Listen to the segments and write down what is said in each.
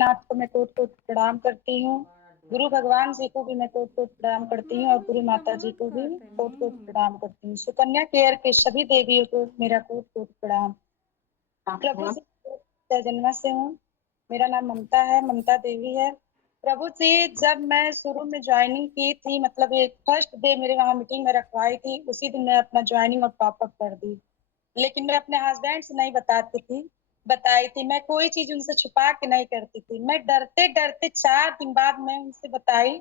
नाथ को मैं कोट-कोट प्रणाम करती हूँ। गुरु भगवान जी को भी मैं कोट-कोट प्रणाम करती हूँ और गुरु माता जी को भी कोट-कोट प्रणाम करती हूँ। सुकन्या केयर के सभी देवियों को मेरा कोट-कोट प्रणाम। प्रभु जी जन्म से हूँ। मेरा नाम ममता है, ममता देवी है। प्रभु जी जब मैं शुरू में जॉइनिंग की थी मतलब ये फर्स्ट डे मेरे वहाँ मीटिंग में रखवाई थी, उसी दिन मैं अपना जॉइनिंग और पॉपअप कर दी। लेकिन मैं अपने हस्बैंड से नहीं बताई थी। मैं कोई चीज़ उनसे छुपा के नहीं करती थी। मैं डरते-डरते 4 दिन बाद मैं उनसे बताई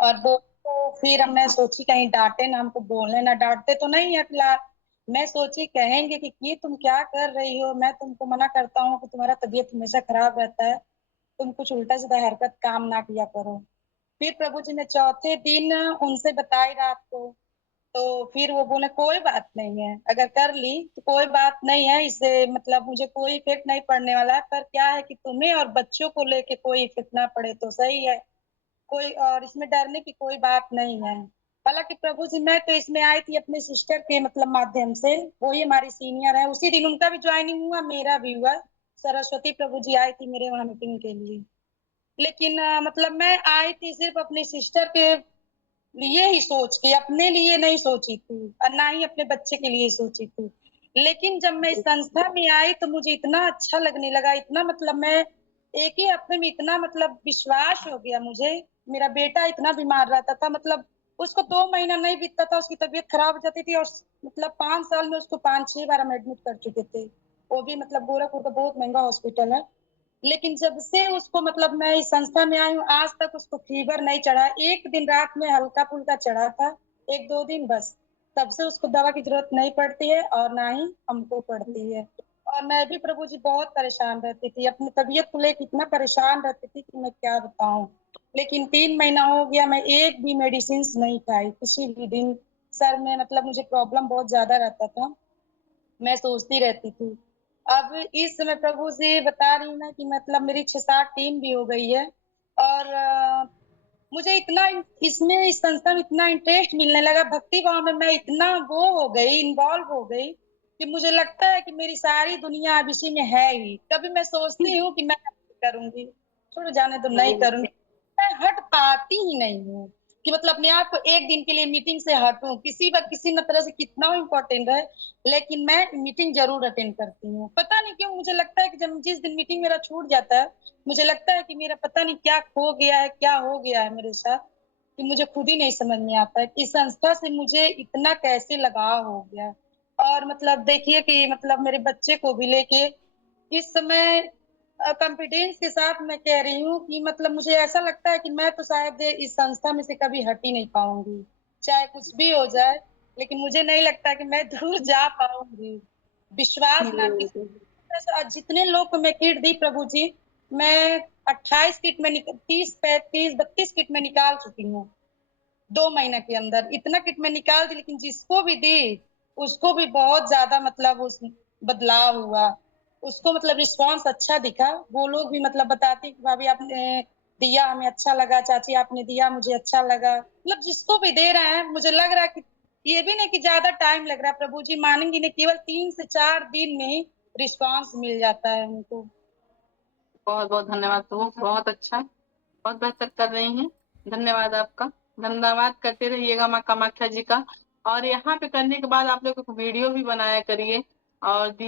और वो तो फिर अब मैं सोची कहीं डाँटे ना हमको बोले ना डाँटते तो नहीं है फिलहाल। मैं सोची कहेंगे कि ये तुम क्या कर रही हो? मैं तुमको मना करता हूँ कि तुम्हारा तबीयत हमेशा खराब रहता है। तुम कुछ उल्टा-सीधा हरकत काम ना किया करो। फिर प्रभु जी ने चौथे दिन उनसे बताई रात को, तो फिर वो बोले कोई बात नहीं है, अगर कर ली तो कोई बात नहीं है, इससे मतलब मुझे कोई इफ़ेक्ट नहीं पड़ने वाला है, पर क्या है कि तुम्हें और बच्चों को लेके कोई इफ़ेक्ट ना पड़े तो सही है। कोई और इसमें डरने की कोई बात नहीं है। हालाँकि प्रभु जी मैं तो इसमें आई थी अपने सिस्टर के मतलब माध्यम से, वो ही हमारी सीनियर है, उसी दिन उनका भी जॉइनिंग हुआ, मेरा भी हुआ। सरस्वती प्रभु जी आई थी मेरे वहाँ मीटिंग के लिए। लेकिन मतलब मैं आई थी सिर्फ़ अपनी सिस्टर के लिए ही सोच के, अपने लिए नहीं सोची थी और ना ही अपने बच्चे के लिए सोची थी। लेकिन जब मैं इस संस्था में आई तो मुझे इतना अच्छा लगने लगा, इतना मतलब मैं एक ही हफ्ते में इतना मतलब विश्वास हो गया मुझे। मेरा बेटा इतना बीमार रहता था मतलब उसको 2 महीना नहीं बीतता था, उसकी तबीयत खराब हो जाती थी और मतलब 5 साल में उसको 5-6 बार हम एडमिट कर चुके थे। वो भी मतलब गोरखपुर का बहुत महँगा हॉस्पिटल है। लेकिन जब से उसको मतलब मैं इस संस्था में आई हूँ, आज तक उसको फ़ीवर नहीं चढ़ा। 1 दिन रात में हल्का-फुल्का चढ़ा था, 1-2 दिन बस। तब से उसको दवा की ज़रूरत नहीं पड़ती है और ना ही हमको पड़ती है। और मैं भी प्रभु जी बहुत परेशान रहती थी, अपनी तबीयत को लेके इतना परेशान रहती थी कि मैं क्या बताऊँ। लेकिन 3 महीना हो गया मैं एक भी मेडिसिन्स नहीं खाई, किसी भी दिन। सर में मतलब मुझे प्रॉब्लम बहुत ज़्यादा रहता था। मैं सोचती रहती थी। अब इस समय प्रभु से बता रही हूँ ना कि मतलब मेरी 6-7 टीम भी हो गई है और मुझे इतना इसमें इस संस्था में इतना इंटरेस्ट मिलने लगा, भक्ति भाव में मैं इतना वो हो गई, इन्वॉल्व हो गई कि मुझे लगता है कि मेरी सारी दुनिया अब इसी में है ही। कभी मैं सोचती हूँ कि मैं करूँगी, छोड़ो जाने दो नहीं करूँगी। मैं हट पाती ही नहीं हूँ कि मतलब अपने आप को 1 दिन के लिए मीटिंग से हटूँ, किसी न तरह से कितना इम्पोर्टेंट है, लेकिन मैं मीटिंग ज़रूर अटेंड करती हूँ। पता नहीं क्यों मुझे लगता है कि जब जिस दिन मीटिंग मेरा छूट जाता है, मुझे लगता है कि मेरा पता नहीं क्या खो गया है, क्या हो गया है मेरे साथ, कि मुझे खुद ही नहीं समझ में आता है कि इस संस्था से मुझे इतना कैसे लगाव हो गया। और मतलब देखिए कि मतलब मेरे बच्चे को भी लेके इस समय कॉन्फिडेंस के साथ मैं कह रही हूँ कि मतलब मुझे ऐसा लगता है कि मैं तो शायद इस संस्था में से कभी हट ही नहीं पाऊँगी। चाहे कुछ भी हो जाए, लेकिन मुझे नहीं लगता कि मैं दूर जा पाऊँगी। विश्वास ना कि जितने लोग को मैं किट दी प्रभु जी, मैं 28 किट में 30 35 32 किट में निकाल चुकी हूँ, 2 महीने के अंदर। इतना किट मैं निकाल दी लेकिन जिसको भी दी, उसको भी बहुत ज़्यादा मतलब उस बदलाव हुआ। उसको मतलब रिस्पॉन्स अच्छा दिखा। वो लोग भी मतलब बताती कि भाभी आपने दिया हमें अच्छा लगा, चाची आपने दिया मुझे अच्छा लगा। मतलब जिसको भी दे रहे हैं, मुझे लग रहा है कि ये भी नहीं कि ज़्यादा टाइम लग रहा है, प्रभु जी मानेंगी नहीं केवल 3 से 4 दिन में ही रिस्पॉन्स मिल जाता है उनको। बहुत-बहुत धन्यवाद। तो बहुत अच्छा, बहुत बेहतर कर रही हैं। धन्यवाद आपका। धन्यवाद करते रहिएगा माँ कामाख्या जी का। और यहाँ पे करने के बाद आप लोग एक वीडियो भी बनाया करिए और दिया